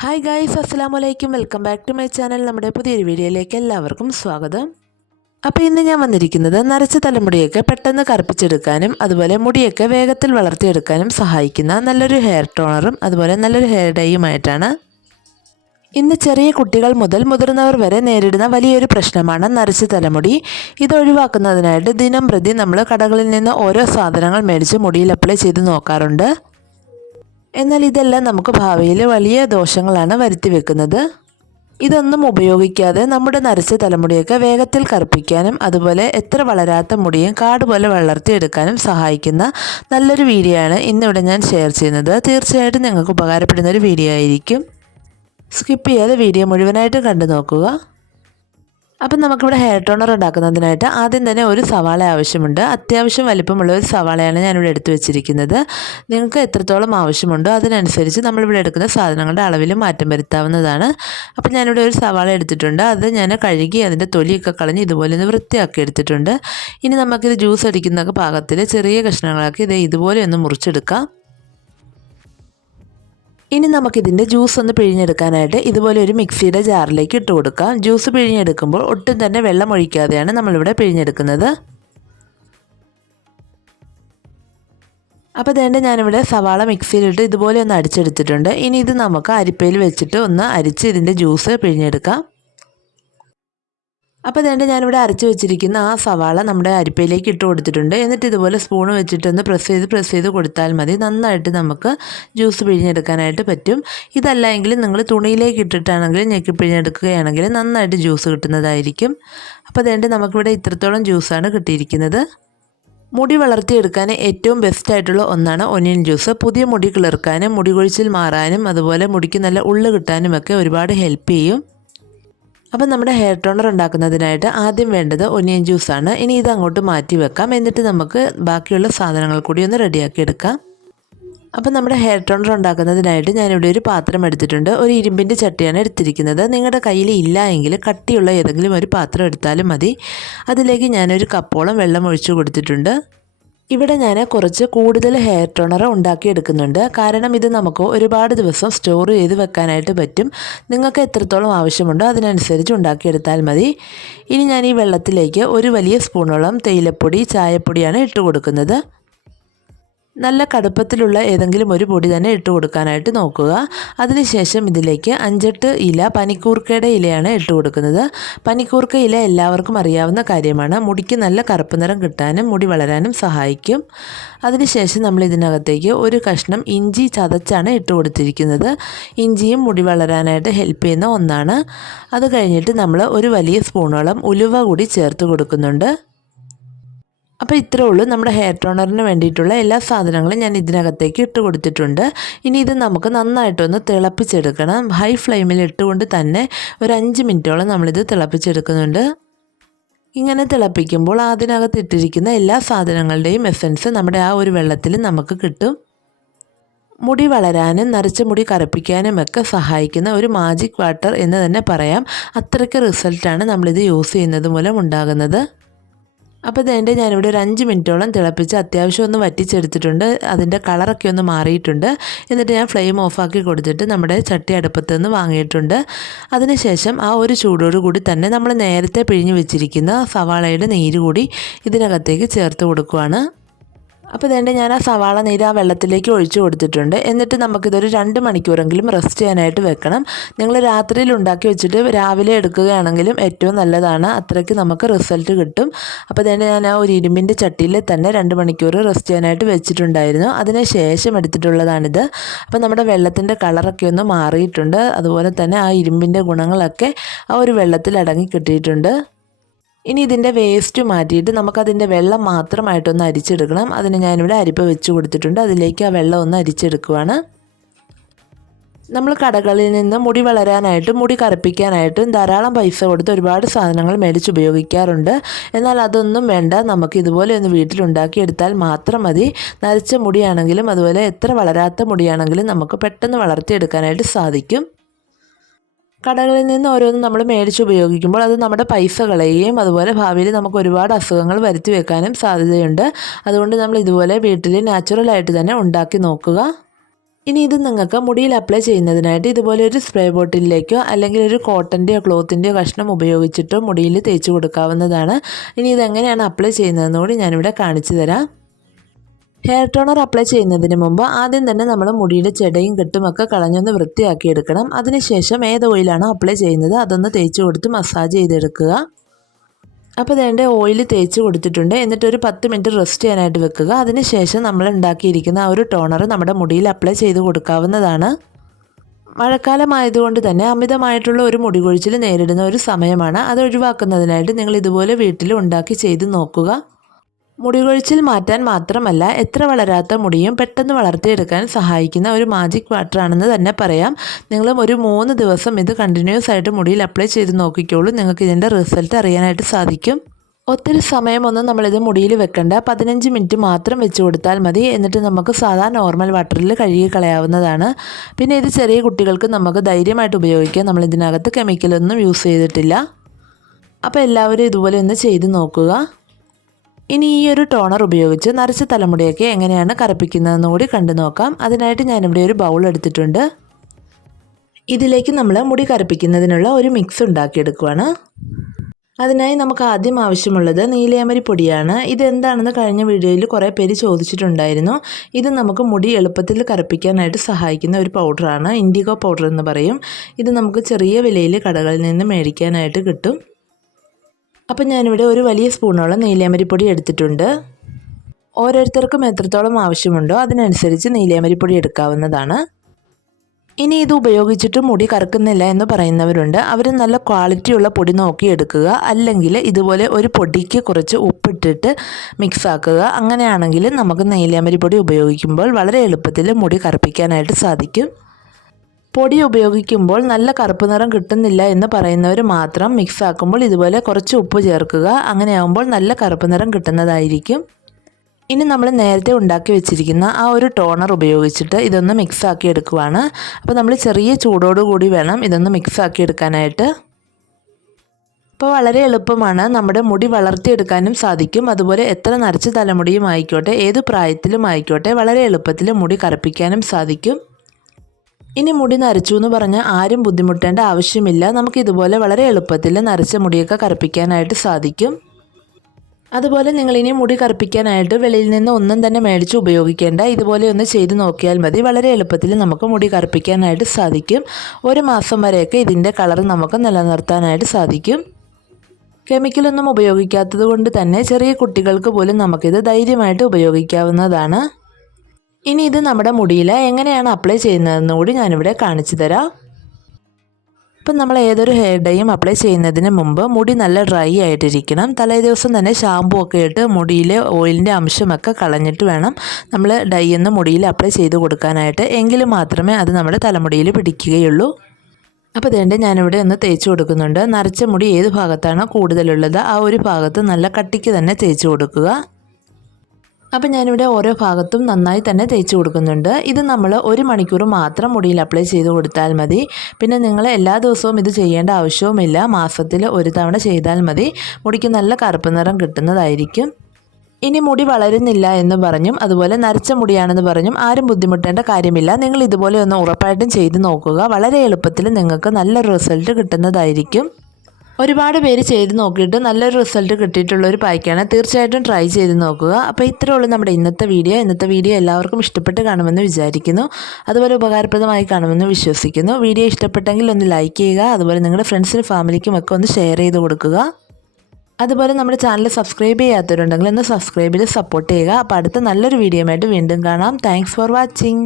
Hi guys അസ്സാം വലൈക്കും welcome back to my channel നമ്മുടെ പുതിയൊരു വീഡിയോയിലേക്ക് എല്ലാവർക്കും സ്വാഗതം. അപ്പോൾ ഇന്ന് ഞാൻ വന്നിരിക്കുന്നത് നരച്ച തലമുടിയൊക്കെ പെട്ടെന്ന് കറുപ്പിച്ചെടുക്കാനും അതുപോലെ മുടിയൊക്കെ വേഗത്തിൽ വളർത്തിയെടുക്കാനും സഹായിക്കുന്ന നല്ലൊരു ഹെയർ ടോണറും അതുപോലെ നല്ലൊരു ഹെയർ ഡൈയുമായിട്ടാണ് ഇന്ന് ചെറിയ കുട്ടികൾ മുതൽ മുതിർന്നവർ വരെ നേരിടുന്ന വലിയൊരു പ്രശ്നമാണ് നരച്ച തലമുടി. ഇത് ഒഴിവാക്കുന്നതിനായിട്ട് ദിനം പ്രതി നമ്മൾ കടകളിൽ നിന്ന് ഓരോ സാധനങ്ങൾ മേടിച്ച് മുടിയിൽ അപ്ലൈ ചെയ്ത് നോക്കാറുണ്ട്. എന്നാൽ ഇതെല്ലാം നമുക്ക് ഭാവിയിൽ വലിയ ദോഷങ്ങളാണ് വരുത്തി വെക്കുന്നത്. ഇതൊന്നും ഉപയോഗിക്കാതെ നമ്മുടെ നരച്ച തലമുടിയൊക്കെ വേഗത്തിൽ കറുപ്പിക്കാനും അതുപോലെ എത്ര വളരാത്ത മുടിയും കാട് പോലെ വളർത്തിയെടുക്കാനും സഹായിക്കുന്ന നല്ലൊരു വീഡിയോ ആണ് ഇന്നിവിടെ ഞാൻ ഷെയർ ചെയ്യുന്നത്. തീർച്ചയായിട്ടും നിങ്ങൾക്ക് ഉപകാരപ്പെടുന്ന ഒരു വീഡിയോ ആയിരിക്കും. സ്കിപ്പ് ചെയ്യാതെ വീഡിയോ മുഴുവനായിട്ട് കണ്ടു നോക്കുക. അപ്പം നമുക്കിവിടെ ഹെയർ ടോണർ ഉണ്ടാക്കുന്നതിനായിട്ട് ആദ്യം തന്നെ ഒരു സവാള ആവശ്യമുണ്ട്. അത്യാവശ്യം വലിപ്പമുള്ള ഒരു സവാളയാണ് ഞാനിവിടെ എടുത്തു വെച്ചിരിക്കുന്നത്. നിങ്ങൾക്ക് എത്രത്തോളം ആവശ്യമുണ്ടോ അതിനനുസരിച്ച് നമ്മളിവിടെ എടുക്കുന്ന സാധനങ്ങളുടെ അളവിൽ മാറ്റം വരുത്താവുന്നതാണ്. അപ്പം ഞാനിവിടെ ഒരു സവാള എടുത്തിട്ടുണ്ട്. അത് ഞാൻ കഴുകി അതിന്റെ തൊലിയൊക്കെ കളഞ്ഞ് ഇതുപോലെ ഒന്ന് വൃത്തിയാക്കി എടുത്തിട്ടുണ്ട്. ഇനി നമുക്കിത് ജ്യൂസ് അടിക്കുന്ന പാകത്തിൽ ചെറിയ കഷ്ണങ്ങളാക്കി ഇത് ഇതുപോലെ ഒന്ന് മുറിച്ചെടുക്കാം. ഇനി നമുക്കിതിന്റെ ജ്യൂസ് ഒന്ന് പിഴിഞ്ഞെടുക്കാനായിട്ട് ഇതുപോലെ ഒരു മിക്സിയുടെ ജാറിലേക്ക് ഇട്ട് കൊടുക്കാം. ജ്യൂസ് പിഴിഞ്ഞെടുക്കുമ്പോൾ ഒട്ടും തന്നെ വെള്ളം ഒഴിക്കാതെയാണ് നമ്മളിവിടെ പിഴിഞ്ഞെടുക്കുന്നത്. അപ്പോൾ ഇതേണ്ട ഞാനിവിടെ സവാള മിക്സിയിലിട്ട് ഇതുപോലെ ഒന്ന് അടിച്ചെടുത്തിട്ടുണ്ട്. ഇനി ഇത് നമുക്ക് അരിപ്പയിൽ വെച്ചിട്ട് ഒന്ന് അരിച്ച് ഇതിന്റെ ജ്യൂസ് പിഴിഞ്ഞെടുക്കാം. അപ്പോൾ അതുകൊണ്ട് ഞാനിവിടെ അരച്ച് വെച്ചിരിക്കുന്ന ആ സവാള നമ്മുടെ അരിപ്പയിലേക്ക് ഇട്ട് കൊടുത്തിട്ടുണ്ട്. എന്നിട്ട് ഇതുപോലെ സ്പൂൺ വെച്ചിട്ടൊന്ന് പ്രസ് ചെയ്ത് പ്രസ് ചെയ്ത് കൊടുത്താൽ മതി. നന്നായിട്ട് നമുക്ക് ജ്യൂസ് പിഴിഞ്ഞെടുക്കാനായിട്ട് പറ്റും. ഇതല്ല എങ്കിൽ നിങ്ങൾ തുണിയിലേക്ക് ഇട്ടിട്ടാണെങ്കിലും ഞെക്കി പിഴിഞ്ഞെടുക്കുകയാണെങ്കിൽ നന്നായിട്ട് ജ്യൂസ് കിട്ടുന്നതായിരിക്കും. അപ്പോൾ അതുകൊണ്ട് നമുക്കിവിടെ ഇത്രത്തോളം ജ്യൂസാണ് കിട്ടിയിരിക്കുന്നത്. മുടി വളർത്തിയെടുക്കാൻ ഏറ്റവും ബെസ്റ്റ് ആയിട്ടുള്ള ഒന്നാണ് ഒനിയൻ ജ്യൂസ് പുതിയ മുടി കിളിർക്കാനും മുടി കൊഴിച്ചിൽ മാറാനും അതുപോലെ മുടിക്ക് നല്ല ഉള്ളു കിട്ടാനുമൊക്കെ ഒരുപാട് ഹെൽപ്പ് ചെയ്യും. അപ്പം നമ്മുടെ ഹെയർ ടോണർ ഉണ്ടാക്കുന്നതിനായിട്ട് ആദ്യം വേണ്ടത് ഒനിയൻ ജ്യൂസാണ് ഇനി ഇത് അങ്ങോട്ട് മാറ്റി വെക്കാം. എന്നിട്ട് നമുക്ക് ബാക്കിയുള്ള സാധനങ്ങൾ കൂടി ഒന്ന് റെഡിയാക്കി എടുക്കാം. അപ്പം നമ്മുടെ ഹെയർ ടോണർ ഉണ്ടാക്കുന്നതിനായിട്ട് ഞാനിവിടെ ഒരു പാത്രം എടുത്തിട്ടുണ്ട്. ഒരു ഇരുമ്പിന്റെ ചട്ടിയാണ് എടുത്തിരിക്കുന്നത്. നിങ്ങളുടെ കയ്യിൽ ഇല്ല എങ്കിൽ കട്ടിയുള്ള ഏതെങ്കിലും ഒരു പാത്രം എടുത്താലും മതി. അതിലേക്ക് ഞാനൊരു കപ്പോളം വെള്ളം ഒഴിച്ചു കൊടുത്തിട്ടുണ്ട്. ഇവിടെ ഞാൻ കുറച്ച് കൂടുതൽ ഹെയർ ടോണർ ഉണ്ടാക്കിയെടുക്കുന്നുണ്ട് കാരണം ഇത് നമുക്ക് ഒരുപാട് ദിവസം സ്റ്റോർ ചെയ്ത് വെക്കാനായിട്ട് പറ്റും. നിങ്ങൾക്ക് എത്രത്തോളം ആവശ്യമുണ്ടോ അതിനനുസരിച്ച് ഉണ്ടാക്കിയെടുത്താൽ മതി. ഇനി ഞാൻ ഈ വെള്ളത്തിലേക്ക് ഒരു വലിയ സ്പൂണോളം തേയിലപ്പൊടി ചായപ്പൊടിയാണ് ഇട്ട് കൊടുക്കുന്നത്. നല്ല കടുപ്പത്തിലുള്ള ഏതെങ്കിലും ഒരു പൊടി തന്നെ ഇട്ട് കൊടുക്കാനായിട്ട് നോക്കുക. അതിനുശേഷം ഇതിലേക്ക് അഞ്ചെട്ട് ഇല പനിക്കൂർക്കയുടെ ഇലയാണ് ഇട്ട് കൊടുക്കുന്നത്. പനിക്കൂർക്ക ഇല എല്ലാവർക്കും അറിയാവുന്ന കാര്യമാണ്. മുടിക്ക് നല്ല കറുപ്പ് നിറം കിട്ടാനും മുടി വളരാനും സഹായിക്കും. അതിനുശേഷം നമ്മൾ ഇതിനകത്തേക്ക് ഒരു കഷ്ണം ഇഞ്ചി ചതച്ചാണ് ഇട്ട് കൊടുത്തിരിക്കുന്നത്. ഇഞ്ചിയും മുടി വളരാനായിട്ട് ഹെൽപ്പ് ചെയ്യുന്ന ഒന്നാണ്. അത് കഴിഞ്ഞിട്ട് നമ്മൾ ഒരു വലിയ സ്പൂണോളം ഉലുവ കൂടി ചേർത്ത് കൊടുക്കുന്നുണ്ട്. അപ്പോൾ ഇത്രേ ഉള്ളൂ നമ്മുടെ ഹെയർ ടോണറിന് വേണ്ടിയിട്ടുള്ള എല്ലാ സാധനങ്ങളും ഞാൻ ഇതിനകത്തേക്ക് ഇട്ട് കൊടുത്തിട്ടുണ്ട്. ഇനി ഇത് നമുക്ക് നന്നായിട്ടൊന്ന് തിളപ്പിച്ചെടുക്കണം. ഹൈ ഫ്ലെയിമിൽ ഇട്ടുകൊണ്ട് തന്നെ ഒരു അഞ്ച് മിനിറ്റോളം നമ്മളിത് തിളപ്പിച്ചെടുക്കുന്നുണ്ട്. ഇങ്ങനെ തിളപ്പിക്കുമ്പോൾ അതിനകത്ത് ഇട്ടിരിക്കുന്ന എല്ലാ സാധനങ്ങളുടെയും എസൻസ് നമ്മുടെ ആ ഒരു വെള്ളത്തിൽ നമുക്ക് കിട്ടും. മുടി വളരാനും നരച്ച മുടി കറുപ്പിക്കാനും ഒക്കെ സഹായിക്കുന്ന ഒരു മാജിക് വാട്ടർ എന്ന് തന്നെ പറയാം. അത്രയ്ക്ക് റിസൾട്ടാണ് നമ്മളിത് യൂസ് ചെയ്യുന്നത് മൂലം ഉണ്ടാകുന്നത്. അപ്പോൾ ഇതെന്റെ ഞാനിവിടെ ഒരു അഞ്ച് മിനിറ്റോളം തിളപ്പിച്ച് അത്യാവശ്യം ഒന്ന് വറ്റിച്ചെടുത്തിട്ടുണ്ട്. അതിന്റെ കളറൊക്കെ ഒന്ന് മാറിയിട്ടുണ്ട്. എന്നിട്ട് ഞാൻ ഫ്ലെയിം ഓഫാക്കി കൊടുത്തിട്ട് നമ്മുടെ ചട്ടി അടുപ്പത്ത് നിന്ന് വാങ്ങിയിട്ടുണ്ട് അതിനുശേഷം ആ ഒരു ചൂടോട് കൂടി തന്നെ നമ്മൾ നേരത്തെ പിഴിഞ്ഞ് വെച്ചിരിക്കുന്ന സവാളയുടെ നീര് കൂടി ഇതിനകത്തേക്ക് ചേർത്ത് കൊടുക്കുവാണ്. അപ്പോൾ ഇതേണ്ട ഞാൻ ആ സവാള നീര് ആ വെള്ളത്തിലേക്ക് ഒഴിച്ചു കൊടുത്തിട്ടുണ്ട്. എന്നിട്ട് നമുക്കിതൊരു രണ്ട് മണിക്കൂറെങ്കിലും റെസ്റ്റ് ചെയ്യാനായിട്ട് വെക്കണം. നിങ്ങൾ രാത്രിയിൽ ഉണ്ടാക്കി വെച്ചിട്ട് രാവിലെ എടുക്കുകയാണെങ്കിലും ഏറ്റവും നല്ലതാണ്. അത്രയ്ക്ക് നമുക്ക് റിസൾട്ട് കിട്ടും. അപ്പോൾ ഇതേണ്ട ഞാൻ ആ ഒരു ഇരുമ്പിന്റെ ചട്ടിയിൽ തന്നെ രണ്ട് മണിക്കൂർ റെസ്റ്റ് ചെയ്യാനായിട്ട് വെച്ചിട്ടുണ്ടായിരുന്നു. അതിന് ശേഷം എടുത്തിട്ടുള്ളതാണിത്. അപ്പോൾ നമ്മുടെ വെള്ളത്തിന്റെ കളറൊക്കെ ഒന്ന് മാറിയിട്ടുണ്ട്. അതുപോലെ തന്നെ ആ ഇരുമ്പിന്റെ ഗുണങ്ങളൊക്കെ ആ ഒരു വെള്ളത്തിൽ അടങ്ങി കിട്ടിയിട്ടുണ്ട്. ഇനി ഇതിന്റെ വേസ്റ്റ് മാറ്റിയിട്ട് നമുക്കതിന്റെ വെള്ളം മാത്രമായിട്ടൊന്ന് അരിച്ചെടുക്കണം. അതിന് ഞാനിവിടെ അരിപ്പ വെച്ച് കൊടുത്തിട്ടുണ്ട്. അതിലേക്ക് ആ വെള്ളം ഒന്ന് അരിച്ചെടുക്കുവാണ്. നമ്മൾ കടകളിൽ നിന്ന് മുടി വളരാനായിട്ടും മുടി കറുപ്പിക്കാനായിട്ടും ധാരാളം പൈസ കൊടുത്ത് ഒരുപാട് സാധനങ്ങൾ മേടിച്ച് ഉപയോഗിക്കാറുണ്ട്. എന്നാൽ അതൊന്നും വേണ്ട. നമുക്ക് ഇതുപോലെ ഒന്ന് വീട്ടിലുണ്ടാക്കി എടുത്താൽ മാത്രം മതി. നരച്ച മുടിയാണെങ്കിലും അതുപോലെ എത്ര വളരാത്ത മുടിയാണെങ്കിലും നമുക്ക് പെട്ടെന്ന് വളർത്തിയെടുക്കാനായിട്ട് സാധിക്കും. കടകളിൽ നിന്ന് ഓരോന്നും നമ്മൾ മേടിച്ച് ഉപയോഗിക്കുമ്പോൾ അത് നമ്മുടെ പൈസ കളയുകയും അതുപോലെ ഭാവിയിൽ നമുക്ക് ഒരുപാട് അസുഖങ്ങൾ വരുത്തി വെക്കാനും സാധ്യതയുണ്ട്. അതുകൊണ്ട് നമ്മൾ ഇതുപോലെ വീട്ടിൽ നാച്ചുറലായിട്ട് തന്നെ ഉണ്ടാക്കി നോക്കുക. ഇനി ഇത് നിങ്ങൾക്ക് മുടിയിൽ അപ്ലൈ ചെയ്യുന്നതിനായിട്ട് ഇതുപോലെ ഒരു സ്പ്രേ ബോട്ടിലേക്കോ അല്ലെങ്കിൽ ഒരു കോട്ടന്റെയോ ക്ലോത്തിന്റെയോ കഷ്ണം ഉപയോഗിച്ചിട്ടോ മുടിയിൽ തേച്ച് കൊടുക്കാവുന്നതാണ്. ഇനി ഇതെങ്ങനെയാണ് അപ്ലൈ ചെയ്യുന്നതെന്നുകൂടി ഞാനിവിടെ കാണിച്ചു തരാം. ഹെയർ ടോണർ അപ്ലൈ ചെയ്യുന്നതിന് മുമ്പ് ആദ്യം തന്നെ നമ്മൾ മുടിയുടെ ചെടയും കെട്ടുമൊക്കെ കളഞ്ഞൊന്ന് വൃത്തിയാക്കി എടുക്കണം അതിനുശേഷം ഏത് ഓയിലാണോ അപ്ലൈ ചെയ്യുന്നത് അതൊന്ന് തേച്ച് കൊടുത്ത് മസാജ് ചെയ്തെടുക്കുക. അപ്പോൾ ഇതേണ്ട ഓയിൽ തേച്ച് കൊടുത്തിട്ടുണ്ട്. എന്നിട്ട് ഒരു പത്ത് മിനിറ്റ് റെസ്റ്റ് ചെയ്യാനായിട്ട് വെക്കുക. അതിനുശേഷം നമ്മൾ ഉണ്ടാക്കിയിരിക്കുന്ന ആ ഒരു ടോണർ നമ്മുടെ മുടിയിൽ അപ്ലൈ ചെയ്ത് കൊടുക്കാവുന്നതാണ്. മഴക്കാലമായതുകൊണ്ട് തന്നെ അമിതമായിട്ടുള്ള ഒരു മുടി കൊഴിച്ചിൽ നേരിടുന്ന ഒരു സമയമാണ്. അത് ഒഴിവാക്കുന്നതിനായിട്ട് നിങ്ങൾ ഇതുപോലെ വീട്ടിൽ ഉണ്ടാക്കി ചെയ്ത് നോക്കുക. മുടി കൊഴിച്ചിൽ മാറ്റാൻ മാത്രമല്ല എത്ര വളരാത്ത മുടിയും പെട്ടെന്ന് വളർത്തിയെടുക്കാൻ സഹായിക്കുന്ന ഒരു മാജിക് വാട്ടർ ആണെന്ന് തന്നെ പറയാം. നിങ്ങളും ഒരു മൂന്ന് ദിവസം ഇത് കണ്ടിന്യൂസ് ആയിട്ട് മുടിയിൽ അപ്ലൈ ചെയ്ത് നോക്കിക്കോളൂ. നിങ്ങൾക്ക് ഇതിന്റെ റിസൾട്ട് അറിയാനായിട്ട് സാധിക്കും. ഒത്തിരി സമയമൊന്നും നമ്മളിത് മുടിയിൽ വെക്കണ്ട. പതിനഞ്ച് മിനിറ്റ് മാത്രം വെച്ച് കൊടുത്താൽ മതി. എന്നിട്ട് നമുക്ക് സാധാ നോർമൽ വാട്ടറിൽ കഴുകി കളയാവുന്നതാണ്. പിന്നെ ഇത് ചെറിയ കുട്ടികൾക്ക് നമുക്ക് ധൈര്യമായിട്ട് ഉപയോഗിക്കാം. നമ്മൾ ഇതിനകത്ത് കെമിക്കലൊന്നും യൂസ് ചെയ്തിട്ടില്ല. അപ്പോൾ എല്ലാവരും ഇതുപോലെ ഒന്ന് ചെയ്ത് നോക്കുക. ഇനി ഈ ഒരു ടോണർ ഉപയോഗിച്ച് നരച്ച തലമുടിയൊക്കെ എങ്ങനെയാണ് കറുപ്പിക്കുന്നതെന്ന് കൂടി കണ്ടു നോക്കാം. അതിനായിട്ട് ഞാനിവിടെ ഒരു ബൗൾ എടുത്തിട്ടുണ്ട്. ഇതിലേക്ക് നമ്മൾ മുടി കറുപ്പിക്കുന്നതിനുള്ള ഒരു മിക്സ് ഉണ്ടാക്കിയെടുക്കുവാണ്. അതിനായി നമുക്ക് ആദ്യം ആവശ്യമുള്ളത് നീലയമരി പൊടിയാണ്. ഇതെന്താണെന്ന് കഴിഞ്ഞ വീഡിയോയിൽ കുറേ പേര് ചോദിച്ചിട്ടുണ്ടായിരുന്നു. ഇത് നമുക്ക് മുടി എളുപ്പത്തിൽ കറുപ്പിക്കാനായിട്ട് സഹായിക്കുന്ന ഒരു പൗഡറാണ് ഇൻഡിഗോ പൗഡർ എന്ന് പറയും. ഇത് നമുക്ക് ചെറിയ വിലയിൽ കടകളിൽ നിന്ന് മേടിക്കാനായിട്ട് കിട്ടും. അപ്പം ഞാനിവിടെ ഒരു വലിയ സ്പൂണോളം നെയ്ലേമരിപ്പൊടി എടുത്തിട്ടുണ്ട്. ഓരോരുത്തർക്കും എത്രത്തോളം ആവശ്യമുണ്ടോ അതിനനുസരിച്ച് നെയ്ലേമരിപ്പൊടി എടുക്കാവുന്നതാണ്. ഇനി ഇത് ഉപയോഗിച്ചിട്ട് മുടി കറക്കുന്നില്ല എന്ന് പറയുന്നവരുണ്ട്. അവർ നല്ല ക്വാളിറ്റിയുള്ള പൊടി നോക്കി എടുക്കുക. അല്ലെങ്കിൽ ഇതുപോലെ ഒരു പൊടിക്ക് കുറച്ച് ഉപ്പിട്ടിട്ട് മിക്സ് ആക്കുക. അങ്ങനെയാണെങ്കിൽ നമുക്ക് നെയ്ലേമരിപ്പൊടി ഉപയോഗിക്കുമ്പോൾ വളരെ എളുപ്പത്തിൽ മുടി കറുപ്പിക്കാനായിട്ട് സാധിക്കും. പൊടി ഉപയോഗിക്കുമ്പോൾ നല്ല കറുപ്പ് നിറം കിട്ടുന്നില്ല എന്ന് പറയുന്നവർ മാത്രം മിക്സ് ആക്കുമ്പോൾ ഇതുപോലെ കുറച്ച് ഉപ്പ് ചേർക്കുക. അങ്ങനെയാകുമ്പോൾ നല്ല കറുപ്പ് നിറം കിട്ടുന്നതായിരിക്കും. ഇനി നമ്മൾ നേരത്തെ ഉണ്ടാക്കി വെച്ചിരിക്കുന്ന ആ ഒരു ടോണർ ഉപയോഗിച്ചിട്ട് ഇതൊന്ന് മിക്സ് ആക്കി എടുക്കുവാണ്. അപ്പോൾ നമ്മൾ ചെറിയ ചൂടോടുകൂടി വേണം ഇതൊന്ന് മിക്സ് ആക്കി എടുക്കാനായിട്ട്. അപ്പോൾ വളരെ എളുപ്പമാണ്. നമ്മുടെ മുടി വളർത്തിയെടുക്കാനും സാധിക്കും. അതുപോലെ എത്ര നരച്ച തലമുടിയും ആയിക്കോട്ടെ ഏത് പ്രായത്തിലും ആയിക്കോട്ടെ വളരെ എളുപ്പത്തിൽ മുടി കറുപ്പിക്കാനും സാധിക്കും. ഇനി മുടി നരച്ചു എന്ന് പറഞ്ഞാൽ ആരും ബുദ്ധിമുട്ടേണ്ട ആവശ്യമില്ല. നമുക്ക് ഇതുപോലെ വളരെ എളുപ്പത്തിൽ നരച്ച മുടിയൊക്കെ കറുപ്പിക്കാനായിട്ട് സാധിക്കും. അതുപോലെ നിങ്ങൾ ഇനി മുടി കറുപ്പിക്കാനായിട്ട് വെളിയിൽ നിന്ന് ഒന്നും തന്നെ മേടിച്ച് ഉപയോഗിക്കേണ്ട. ഇതുപോലെ ഒന്ന് ചെയ്ത് നോക്കിയാൽ മതി. വളരെ എളുപ്പത്തിൽ നമുക്ക് മുടി കറുപ്പിക്കാനായിട്ട് സാധിക്കും. ഒരു മാസം വരെയൊക്കെ ഇതിന്റെ കളർ നമുക്ക് നിലനിർത്താനായിട്ട് സാധിക്കും. കെമിക്കലൊന്നും ഉപയോഗിക്കാത്തത് കൊണ്ട് തന്നെ ചെറിയ കുട്ടികൾക്ക് പോലും നമുക്കിത് ധൈര്യമായിട്ട് ഉപയോഗിക്കാവുന്നതാണ്. ഇനി ഇത് നമ്മുടെ മുടിയിൽ എങ്ങനെയാണ് അപ്ലൈ ചെയ്യുന്നതെന്ന് കൂടി ഞാനിവിടെ കാണിച്ചു തരാം. ഇപ്പം നമ്മൾ ഏതൊരു ഹെയർ ഡേയും അപ്ലൈ ചെയ്യുന്നതിന് മുമ്പ് മുടി നല്ല ഡ്രൈ ആയിട്ടിരിക്കണം. തലേ ദിവസം തന്നെ ഷാമ്പു ഒക്കെ ഇട്ട് മുടിയിലെ ഓയിലിന്റെ അംശമൊക്കെ കളഞ്ഞിട്ട് വേണം നമ്മൾ ഡൈ ഒന്ന് മുടിയിൽ അപ്ലൈ ചെയ്ത് കൊടുക്കാനായിട്ട്. എങ്കിൽ മാത്രമേ അത് നമ്മുടെ തലമുടിയിൽ പിടിക്കുകയുള്ളൂ. അപ്പോൾ ഇതേണ്ട ഞാനിവിടെ ഒന്ന് തേച്ച് കൊടുക്കുന്നുണ്ട്. നരച്ച മുടി ഏത് ഭാഗത്താണോ കൂടുതലുള്ളത് ആ ഒരു ഭാഗത്ത് നല്ല കട്ടിക്ക് തന്നെ തേച്ച് കൊടുക്കുക. അപ്പോൾ ഞാനിവിടെ ഓരോ ഭാഗത്തും നന്നായി തന്നെ തേച്ച് കൊടുക്കുന്നുണ്ട്. ഇത് നമ്മൾ ഒരു മണിക്കൂർ മാത്രം മുടിയിൽ അപ്ലൈ ചെയ്ത് കൊടുത്താൽ മതി. പിന്നെ നിങ്ങൾ എല്ലാ ദിവസവും ഇത് ചെയ്യേണ്ട ആവശ്യവുമില്ല. മാസത്തിൽ ഒരു തവണ ചെയ്താൽ മതി. മുടിക്ക് നല്ല കറുപ്പ് നിറം കിട്ടുന്നതായിരിക്കും. ഇനി മുടി വളരുന്നില്ല എന്ന് പറഞ്ഞും അതുപോലെ നരച്ച മുടിയാണെന്ന് പറഞ്ഞും ആരും ബുദ്ധിമുട്ടേണ്ട കാര്യമില്ല. നിങ്ങൾ ഇതുപോലെ ഒന്ന് ഉറപ്പായിട്ടും ചെയ്ത് നോക്കുക. വളരെ എളുപ്പത്തിൽ നിങ്ങൾക്ക് നല്ലൊരു റിസൾട്ട് കിട്ടുന്നതായിരിക്കും. ഒരുപാട് പേര് ചെയ്ത് നോക്കിയിട്ട് നല്ലൊരു റിസൾട്ട് കിട്ടിയിട്ടുള്ള ഒരു പായ്ക്കാണ്. തീർച്ചയായിട്ടും ട്രൈ ചെയ്ത് നോക്കുക. അപ്പോൾ ഇത്രേ ഉള്ളൂ നമ്മുടെ ഇന്നത്തെ വീഡിയോ. ഇന്നത്തെ വീഡിയോ എല്ലാവർക്കും ഇഷ്ടപ്പെട്ട് കാണുമെന്ന് വിചാരിക്കുന്നു. അതുപോലെ ഉപകാരപ്രദമായി കാണുമെന്ന് വിശ്വസിക്കുന്നു. വീഡിയോ ഇഷ്ടപ്പെട്ടെങ്കിൽ ഒന്ന് ലൈക്ക് ചെയ്യുക. അതുപോലെ നിങ്ങളുടെ ഫ്രണ്ട്സിനും ഫാമിലിക്കും ഒക്കെ ഒന്ന് ഷെയർ ചെയ്ത് കൊടുക്കുക. അതുപോലെ നമ്മുടെ ചാനൽ സബ്സ്ക്രൈബ് ചെയ്യാത്തവരുണ്ടെങ്കിൽ ഒന്ന് സബ്സ്ക്രൈബ് ചെയ്ത് സപ്പോർട്ട് ചെയ്യുക. അപ്പോൾ അടുത്ത നല്ലൊരു വീഡിയോ ആയിട്ട് വീണ്ടും കാണാം. Thanks for watching.